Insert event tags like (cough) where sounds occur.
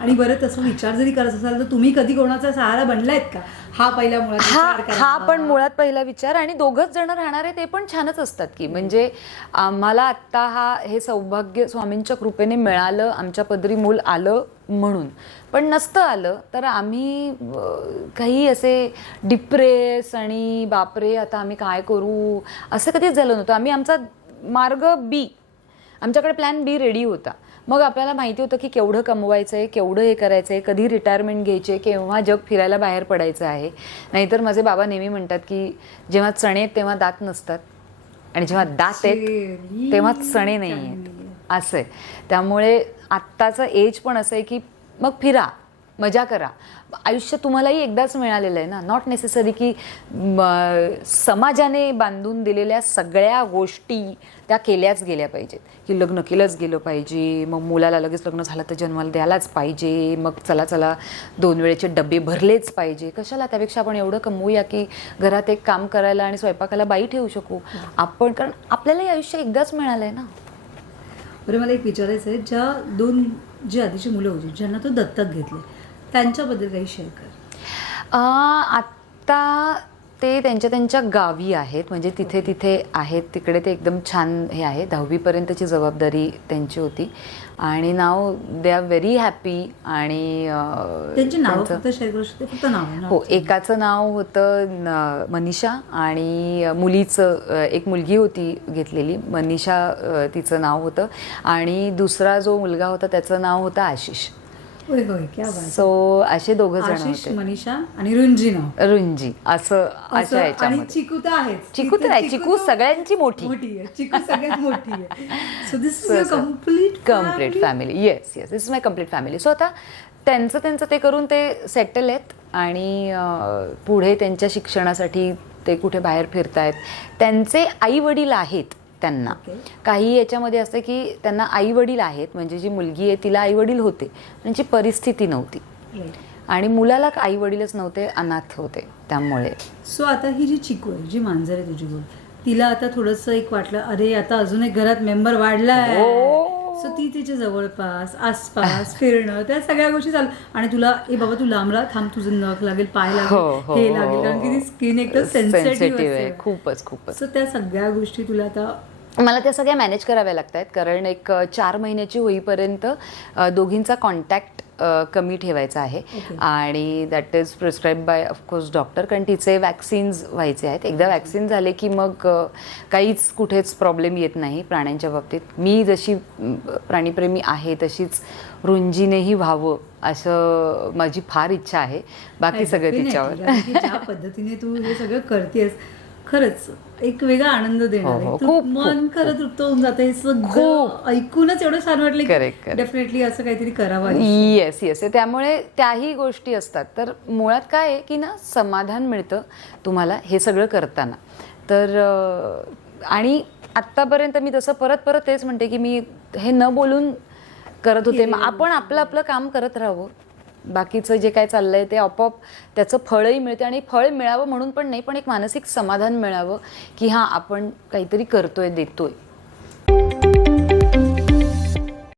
आणि बरं तसं विचार जरी करत असाल तर तुम्ही कधी कोणाचा सहारा बनलायत का? हा पहिला मुळात हा विचार करा. हा पण मुळात पहिला विचार आणि दोघंच जण राहणार आहे ते पण छानच असतात की. म्हणजे आम्हाला आत्ता हा हे सौभाग्य स्वामींच्या कृपेने मिळालं आमच्या पदरी मूल आलं म्हणून. पण नसतं आलं तर आम्ही काही असे डिप्रेस आणि बापरे आता आम्ही काय करू? असं कधीच झालं नव्हतं. आम्ही आमचा मार्ग बी आमच्याकडे प्लॅन बी रेडी होता. मग आपल्याला माहिती होतं की केवढं कमवायचं आहे केवढं हे करायचं आहे कधी रिटायरमेंट घ्यायची केव्हा जग फिरायला बाहेर पडायचं आहे. नाहीतर माझे बाबा नेहमी म्हणतात की जेव्हा चणे आहेत तेव्हा दात नसतात. आणि जेव्हा दात आहेत तेव्हा चणे नाही आहेत. असं आहे. त्यामुळे आत्ताचं एज पण असं आहे की मग फिरा. मजा करा. आयुष्य तुम्हालाही एकदाच मिळालेलं आहे ना? नॉट नेसेसरी की म, समाजाने बांधून दिलेल्या सगळ्या गोष्टी त्या केल्याच गेल्या पाहिजेत. की लग्न केलंच गेलं पाहिजे. मग मुलाला लगेच लग्न झालं तर जन्माला द्यायलाच पाहिजे. मग चला चला दोन वेळेचे डबे भरलेच पाहिजे. कशाला त्यापेक्षा आपण एवढं कमवूया की घरात एक काम करायला आणि स्वयंपाकाला बाई ठेवू शकू? आपण कारण आपल्यालाही आयुष्य एकदाच मिळालं आहे ना? बरं मला एक विचारायचं आहे ज्या दोन जी आधीची मुलं होती ज्यांना तो दत्तक घेतले त्यांच्याबद्दल काही शेअर कर. आत्ता ते त्यांच्या त्यांच्या गावी आहेत. म्हणजे तिथे तिथे आहेत. तिकडे ते एकदम छान हे आहे. दहावीपर्यंतची जबाबदारी त्यांची होती. आणि नाव दे आर व्हेरी हॅपी आणि हो एकाचं नाव होतं मनीषा आणि मुलीचं एक मुलगी होती घेतलेली. मनीषा तिचं नाव होतं. आणि दुसरा जो मुलगा होता त्याचं नाव होतं आशिष. होय होय क्या बात सो असे दोघं जण आशिष होते. मनीषा आणि रुंजी नाव. रुंजी असं असं अशा आणि याच्यामध्ये. चिकू तर आहे चिकू तर आहे, चिकू सगळ्यांची मोठी. मोठी आहे. चिकू सगळ्यात मोठी आहे. So this is complete complete family yes yes this is my complete family so आता त्यांचं त्यांचं ते करून ते सेटल आहेत आणि अं, पुढे त्यांच्या शिक्षणासाठी ते कुठे बाहेर फिरतायत. त्यांचे आई वडील आहेत. त्यांना. काही याच्यामध्ये असतं की त्यांना आई वडील आहेत म्हणजे जी मुलगी आहे तिला आई वडील होते त्यांची परिस्थिती नव्हती आणि मुलाला आई वडीलच नव्हते अनाथ होते त्यामुळे सो आता ही जी चिकू आहे जी मांजर आहे तुझी बोल तिला आता थोडस एक वाटलं अरे आता अजून एक घरात मेंबर वाढलाय हो. सो ती तिच्या जवळपास आसपास (laughs) फिरणं त्या सगळ्या गोष्टी चालू. आणि तुला ए बाबा तू लांब राहा. थांब तुझं नख लागेल पाय हो, लागेल हो, हे हो, लागेल. कारण की ती स्किन एकदम सेन्सिटिव्ह आहे. खूपच खूपच. सो त्या सगळ्या गोष्टी तुला आता मला त्या सगळ्या मॅनेज कराव्या लागत आहेत कारण एक चार महिन्याची होईपर्यंत दोघींचा कॉन्टॅक्ट कमी ठेवायचा आहे. आणि that is prescribe by of course doctor कारण तिचे वॅक्सिन्स व्हायचे आहेत. एकदा वॅक्सिन झाले की मग काहीच कुठेच प्रॉब्लेम येत नाही प्राण्यांच्या बाबतीत. मी जशी प्राणीप्रेमी आहे तशीच रुंजीनेही व्हावं असं माझी फार इच्छा आहे. बाकी सगळं तिच्यावर. ज्या पद्धतीने तू हे सगळं करतेस खरंच एक वेगळा आनंद देणार हो, हो. खूप, मन खरं तृप्त होऊन जातं. हे सगळं. ऐकूनच एवढं छान वाटलं की. डेफिनेटली असं काहीतरी करावं येस येस त्यामुळे त्याही गोष्टी असतात. तर मुळात काय आहे की ना समाधान मिळतं तुम्हाला हे सगळं करताना. तर आणि आत्तापर्यंत मी तसं परत परत तेच म्हणते की मी हे न बोलून करत होते. मग आपण आपलं आपलं काम करत राहावं. बाकीचं जे काय चाललंय ते आपोआप त्याचं फळही मिळते आणि फळ मिळावं म्हणून पण नाही पण एक मानसिक समाधान मिळावं की हां आपण काहीतरी करतोय देतोय.